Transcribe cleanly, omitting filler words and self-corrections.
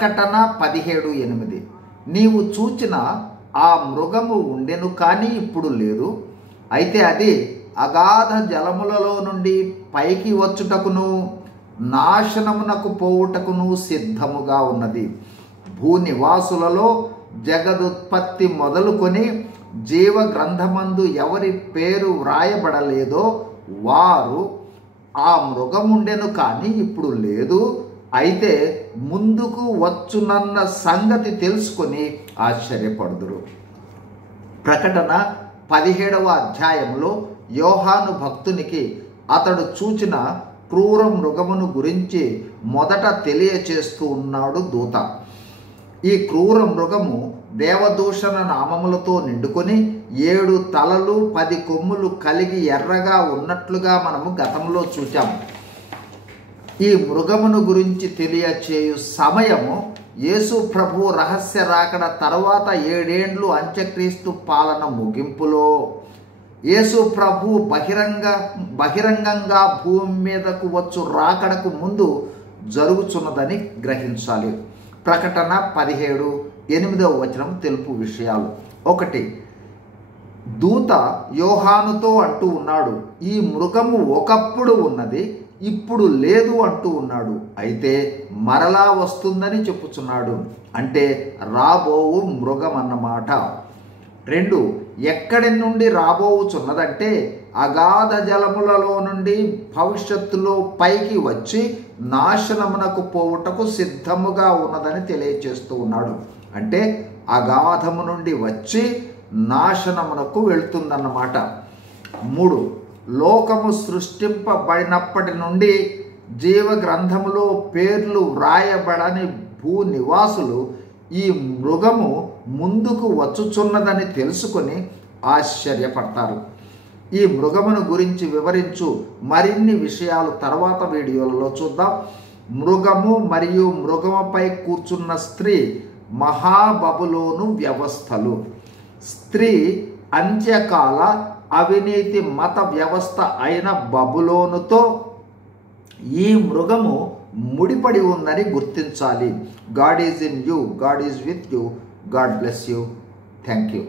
ప్రకటన 17:8 నీవు చూచిన ఆ మృగము ఉండెను కానీ ఇప్పుడు లేదు. అయితే అది అగాధ జలములలో నుండి పైకి వచ్చుటకును నాశనమునకు పోవుటకును సిద్ధముగా ఉన్నది. భూనివాసులలో జగదుత్పత్తి మొదలుకొని జీవ గ్రంథమందు ఎవరి పేరు వ్రాయబడలేదో వారు ఆ మృగముండెను కానీ ఇప్పుడు లేదు. అయితే ముందుకు వచ్చునన్న సంగతి తెలుసుకొని ఆశ్చర్యపడుదురు. ప్రకటన 17వ అధ్యాయంలో యోహాను భక్తునికి అతడు చూచిన క్రూర మృగమును గురించి మొదట తెలియచేస్తూ ఉన్నాడు దూత. ఈ క్రూర మృగము దేవదూషణ నామములతో నిండుకొని 7 తలలు 10 కొమ్ములు కలిగి ఎర్రగా ఉన్నట్లుగా మనము గతంలో చూచాము. ఈ మృగమును గురించి తెలియచేయు సమయము యేసు ప్రభు రహస్య రాకడ తర్వాత 7 ఏండ్లు అంత్యక్రీస్తు పాలన ముగింపులో యేసు ప్రభు బహిరంగంగా భూమి మీదకు వచ్చు రాకడకు ముందు జరుగుచున్నదని గ్రహించాలి. ప్రకటన 17:8 తెలుపు విషయాలు. 1 దూత యోహానుతో అంటూ ఉన్నాడు, ఈ మృగము ఒకప్పుడు ఉన్నది, ఇప్పుడు లేదు అంటూ ఉన్నాడు. అయితే మరలా వస్తుందని చెప్పుచున్నాడు. అంటే రాబోవు మృగం అన్నమాట. 2 ఎక్కడి నుండి రాబోవుచున్నదంటే అగాధ జలములలో నుండి భవిష్యత్తులో పైకి వచ్చి నాశనమునకు పోవుటకు సిద్ధముగా ఉన్నదని తెలియచేస్తూ ఉన్నాడు. అంటే అగాధము నుండి వచ్చి నాశనమునకు వెళ్తుందన్నమాట. 3 లోకము సృష్టింపబడినప్పటి నుండి జీవ గ్రంథములో పేర్లు వ్రాయబడని భూనివాసులు ఈ మృగము ముందుకు వచ్చుచున్నదని తెలుసుకొని ఆశ్చర్యపడతారు. ఈ మృగమును గురించి వివరించు మరిన్ని విషయాలు తర్వాత వీడియోలలో చూద్దాం. మృగము మరియు మృగముపై కూర్చున్న స్త్రీ మహాబబులోను వ్యవస్థలు. స్త్రీ అంత్యకాల అవినీతి మత వ్యవస్థ అయిన బబులోనుతో ఈ మృగము ముడిపడి ఉందని గుర్తించాలి. God is in you, God is with you, God bless you. Thank you.